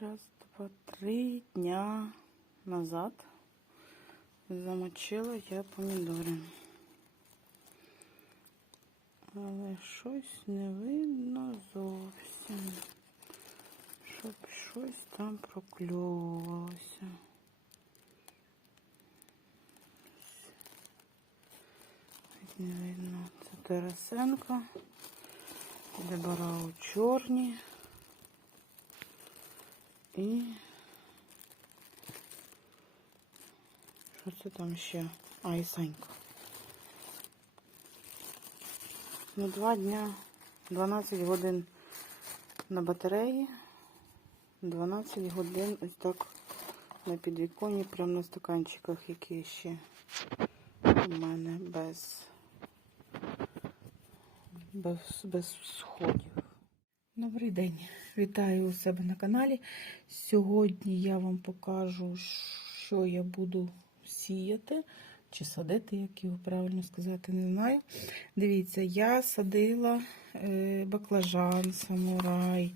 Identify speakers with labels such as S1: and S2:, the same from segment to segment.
S1: Раз, два, три дня назад замочила я помідори. Але щось не видно зовсім. Щоб щось там прокльовувалося. Не видно. Це Тересенко. Дебарау чорні. І що це там ще? А, і Санька. Ну, два дня, 12 годин на батареї, 12 годин ось так на підвіконні, прямо на стаканчиках, які ще у мене без, без, без сходів. Добрий день, вітаю у себе на каналі. Сьогодні я вам покажу, що я буду сіяти чи садити, як його правильно сказати, не знаю. Дивіться, я садила е, баклажан, самурай.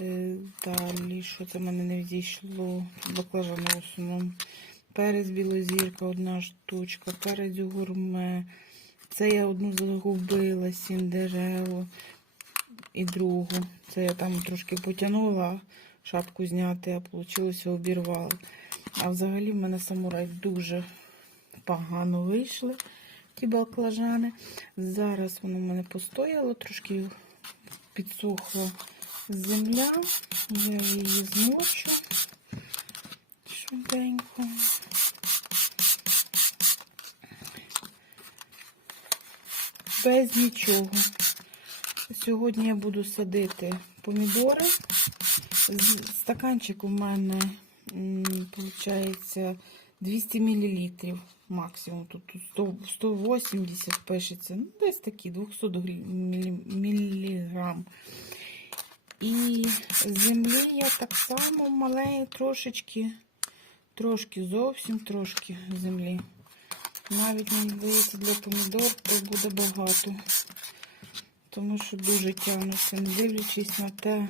S1: Е, далі, що це в мене не взійшло, баклажан в основному. Перець білозірка, одна штучка, перець гурме. Це я одну загубила, сіндерелу і другу. Це я там трошки потягнула шапку зняти, а вийшло обірвала. А взагалі в мене самурай дуже погано вийшли, ті баклажани. Зараз воно в мене постояло, трошки підсохла земля. Я її змочу швиденько. Без нічого. Сьогодні я буду садити помідори. Стаканчик у мене, виходить, 200 мл максимум. Тут 100, 180 пишеться. Ну, десь такі 200 мг. І землі я так само маленькі трошечки, трошки, зовсім трошки землі. Навіть мені здається, для помідор то буде багато тому що дуже тягнуться, не дивлячись на те,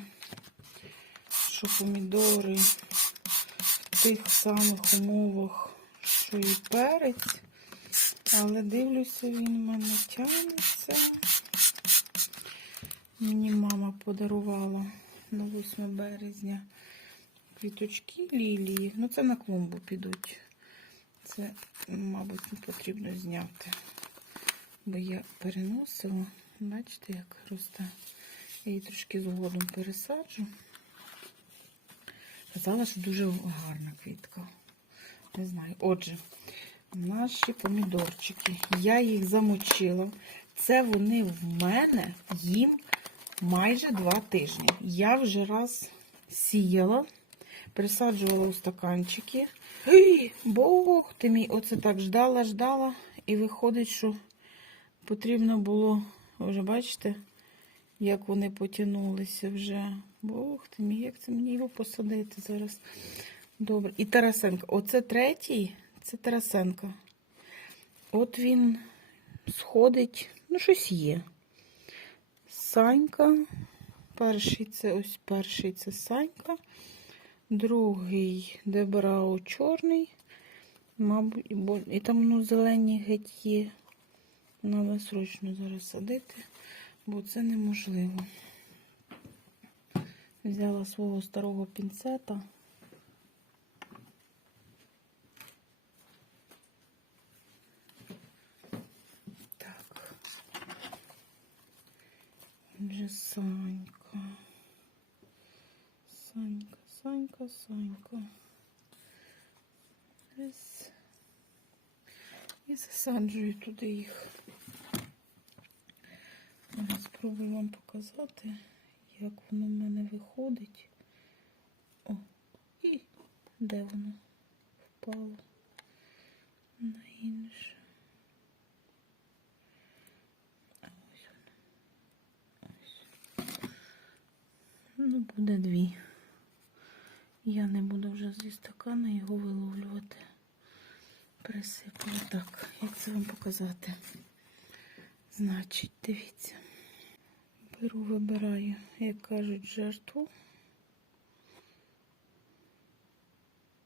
S1: що помідори в тих самих умовах, що і перець, але дивлюся, він в мене тягнеться. Мені мама подарувала на 8 березня квіточки лілії. Ну, це на клумбу підуть. Це, мабуть, не потрібно зняти, бо я переносила. Бачите, як росте. Я її трошки згодом пересаджу. Казала, що дуже гарна квітка. Не знаю. Отже, наші помідорчики. Я їх замочила. Це вони в мене їм майже два тижні. Я вже раз сіяла, пересаджувала у стаканчики. Ей, Бог ти мій! Оце так ждала, ждала, і виходить, що потрібно було. Ви вже бачите, як вони потягнулися вже. Бог ти мій, як це мені його посадити зараз. Добре. І Тарасенко. Оце третій, це Тарасенко. От він сходить, ну, щось є. Санька. Перший це ось перший це Санька. Другий Дебрау чорний. Мабуть, і там ну, зелені геть є. Треба срочно зараз садити, бо це неможливо. Взяла свого старого пінцета. Так. Вже Санька. Санька, Санька, Санька. Ось. І засаджую туди їх. Спробую вам показати, як воно в мене виходить. О, і де воно впало на інше. Ну, буде дві. Я не буду вже зі стакана його виловлювати. Присиплю так, як це вам показати. Значить, дивіться. Беру, вибираю, як кажуть, жертву.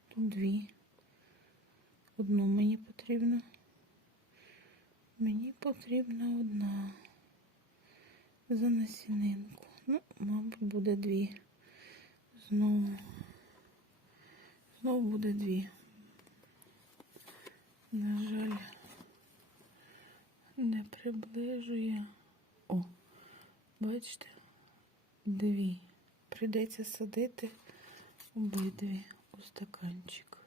S1: Тут дві. Одну мені потрібно. Мені потрібна одна. За насінинку. Ну, мабуть, буде дві. Знову. Знову буде дві. На жаль, не приближує. О, бачите? Дві. Прийдеться садити обидві у стаканчик.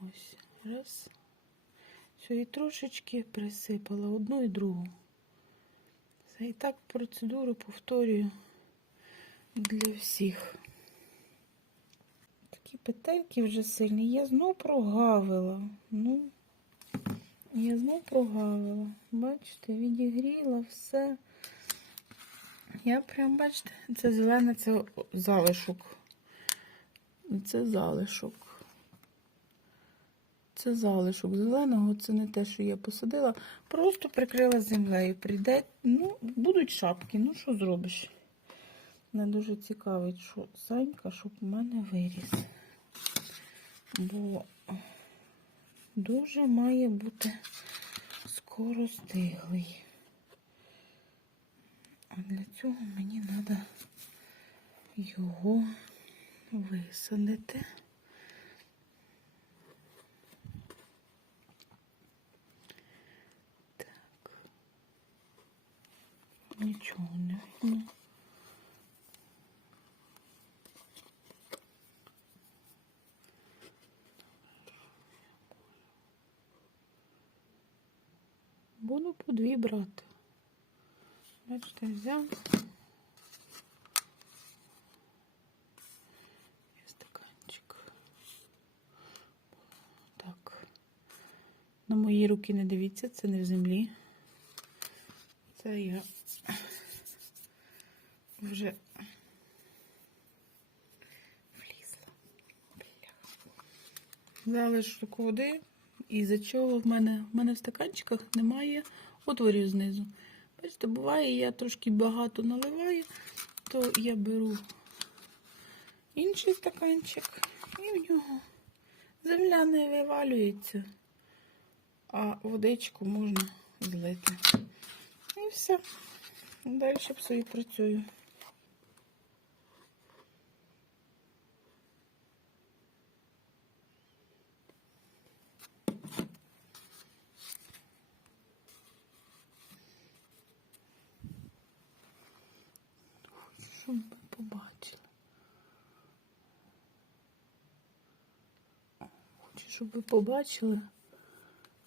S1: Ось. Раз. Все, і трошечки присипала одну і другу. Це і так процедуру повторюю для всіх. Такі петельки вже сильні. Я знов прогавила. Ну, я знов прогавила. Бачите, відігріла все. Я прям, бачите, це зелене, це залишок. Це залишок. Це залишок зеленого, це не те, що я посадила. Просто прикрила землею. Прийде, ну, будуть шапки, ну що зробиш? Мене дуже цікавить, що Санька, щоб у мене виріс. Бо дуже має бути скоро стиглий. А для цього мені треба його висадити. Так. Нічого не видно. Буду дві брати. Бачите, взяв. Стаканчик. Так. На мої руки не дивіться, це не в землі. Це я вже влізла. Залишок води. І за чого в мене в мене в стаканчиках немає отворів знизу. Бачите, буває, я трошки багато наливаю, то я беру інший стаканчик і в нього земля не вивалюється, а водичку можна злити. І все. Далі собі працюю. Щоб ви побачили. Хочу, щоб ви побачили.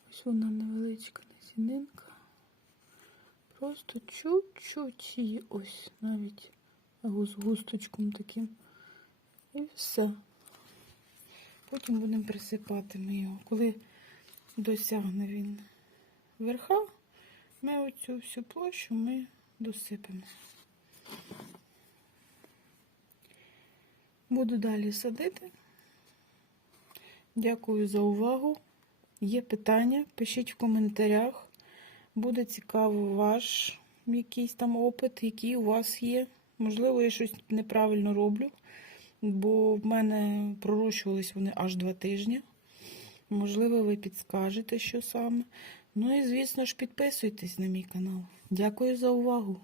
S1: Ось вона невеличка насінинка. Просто чуть-чуть її ось навіть з густочком таким. І все. Потім будемо присипати ми його. Коли досягне він верха, ми оцю всю площу ми досипемо. Буду далі садити. Дякую за увагу. Є питання, пишіть в коментарях. Буде цікаво ваш якийсь там опит, який у вас є. Можливо, я щось неправильно роблю, бо в мене пророщувались вони аж два тижні. Можливо, ви підскажете, що саме. Ну і, звісно ж, підписуйтесь на мій канал. Дякую за увагу!